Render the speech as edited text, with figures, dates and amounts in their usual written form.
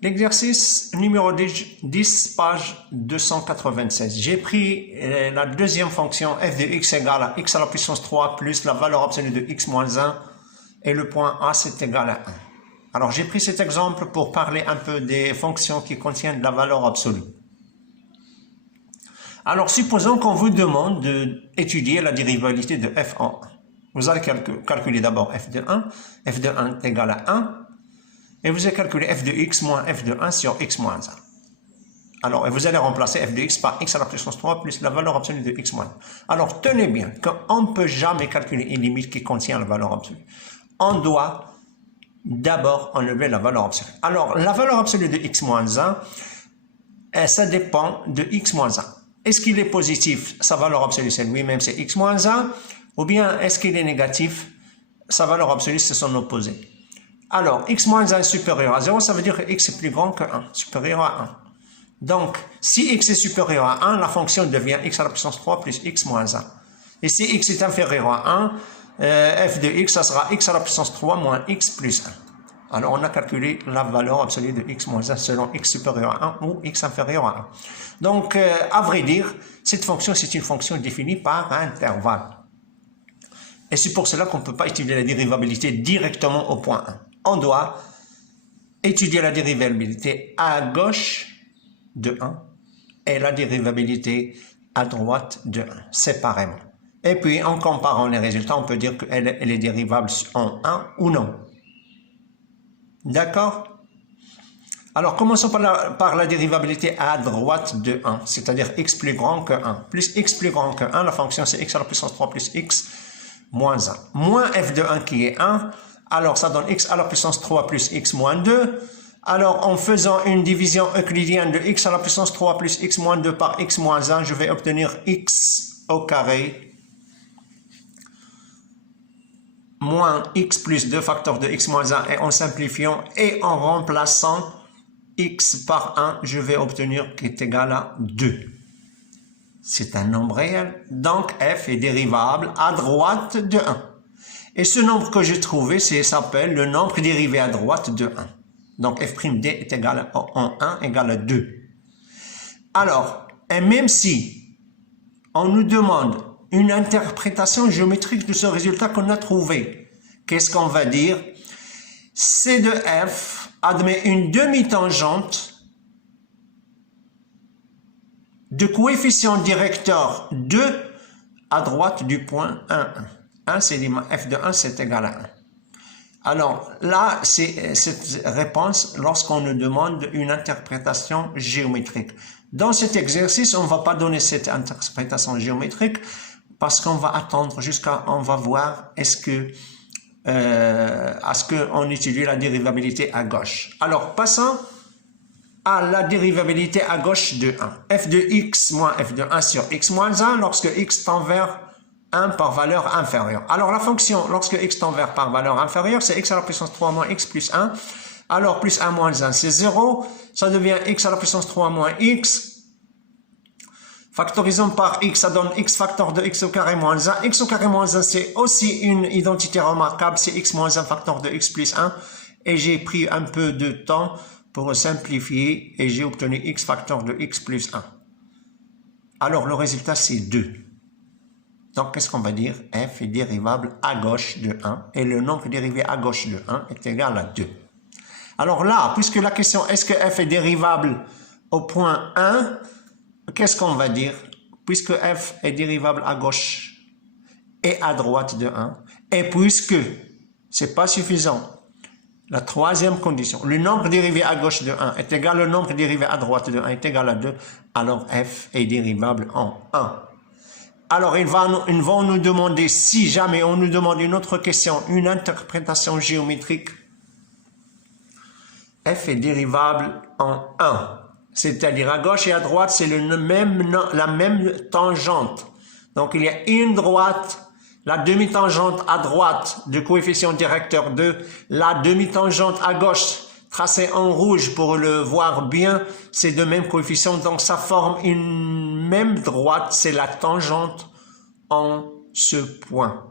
L'exercice numéro 10, page 296. J'ai pris la deuxième fonction f de x égale à x à la puissance 3 plus la valeur absolue de x moins 1 et le point A c'est égal à 1. Alors j'ai pris cet exemple pour parler un peu des fonctions qui contiennent la valeur absolue. Alors supposons qu'on vous demande d'étudier la dérivabilité de f en 1. Vous allez calculer d'abord f de 1. f de 1 est égal à 1. Et vous allez calculer f de x moins f de 1 sur x moins 1. Alors, et vous allez remplacer f de x par x à la puissance 3 plus la valeur absolue de x moins 1. Alors, tenez bien qu'on ne peut jamais calculer une limite qui contient la valeur absolue. On doit d'abord enlever la valeur absolue. Alors, la valeur absolue de x moins 1, ça dépend de x moins 1. Est-ce qu'il est positif? Sa valeur absolue, c'est lui-même, c'est x moins 1. Ou bien, est-ce qu'il est négatif? Sa valeur absolue, c'est son opposé. Alors, x moins 1 est supérieur à 0, ça veut dire que x est plus grand que 1, supérieur à 1. Donc, si x est supérieur à 1, la fonction devient x à la puissance 3 plus x moins 1. Et si x est inférieur à 1, f de x, ça sera x à la puissance 3 moins x plus 1. Alors, on a calculé la valeur absolue de x moins 1 selon x supérieur à 1 ou x inférieur à 1. Donc, à vrai dire, cette fonction, c'est une fonction définie par intervalle. Et c'est pour cela qu'on ne peut pas étudier la dérivabilité directement au point 1. On doit étudier la dérivabilité à gauche de 1 et la dérivabilité à droite de 1, séparément. Et puis, en comparant les résultats, on peut dire qu'elle est dérivable en 1 ou non. D'accord? Alors, commençons par la dérivabilité à droite de 1, c'est-à-dire x plus grand que 1. Plus x plus grand que 1, la fonction c'est x à la puissance 3 plus x moins 1. Moins f de 1 qui est 1, alors ça donne x à la puissance 3 plus x moins 2. Alors en faisant une division euclidienne de x à la puissance 3 plus x moins 2 par x moins 1, je vais obtenir x au carré moins x plus 2 facteur de x moins 1. Et en simplifiant et en remplaçant x par 1, je vais obtenir qui est égal à 2. C'est un nombre réel, donc f est dérivable à droite de 1. Et ce nombre que j'ai trouvé, s'appelle le nombre dérivé à droite de 1. Donc f' d est égal en 1 égale à 2. Alors, et même si on nous demande une interprétation géométrique de ce résultat qu'on a trouvé, qu'est-ce qu'on va dire? C de f admet une demi-tangente de coefficient directeur 2 à droite du point 1, 1. 1, c'est f de 1, c'est égal à 1. Alors là, c'est cette réponse lorsqu'on nous demande une interprétation géométrique. Dans cet exercice, on ne va pas donner cette interprétation géométrique parce qu'on va attendre jusqu'à, on va voir à ce qu'on étudie la dérivabilité à gauche. Alors, passons à la dérivabilité à gauche de 1. f de x moins f de 1 sur x moins 1 lorsque x tend vers 1 par valeur inférieure. Alors la fonction, lorsque x tend vers par valeur inférieure, c'est x à la puissance 3 moins x plus 1. Alors plus 1 moins 1, c'est 0. Ça devient x à la puissance 3 moins x. Factorisons par x, ça donne x facteur de x au carré moins 1. X au carré moins 1, c'est aussi une identité remarquable, c'est x moins 1 facteur de x plus 1. Et j'ai pris un peu de temps pour simplifier et j'ai obtenu x facteur de x plus 1. Alors le résultat, c'est 2. Donc, qu'est-ce qu'on va dire? F est dérivable à gauche de 1 et le nombre dérivé à gauche de 1 est égal à 2. Alors là, puisque la question est-ce que f est dérivable au point 1, qu'est-ce qu'on va dire? Puisque f est dérivable à gauche et à droite de 1, et puisque c'est pas suffisant, la troisième condition, le nombre dérivé à gauche de 1 est égal au nombre dérivé à droite de 1 est égal à 2, alors f est dérivable en 1. Alors, ils vont nous demander, si jamais on nous demande une autre question, une interprétation géométrique, f est dérivable en 1. C'est-à-dire à gauche et à droite, c'est la même tangente. Donc, il y a une droite, la demi-tangente à droite de coefficient directeur 2, la demi-tangente à gauche, tracée en rouge pour le voir bien, c'est de même coefficient, donc ça forme une même droite, c'est la tangente en ce point.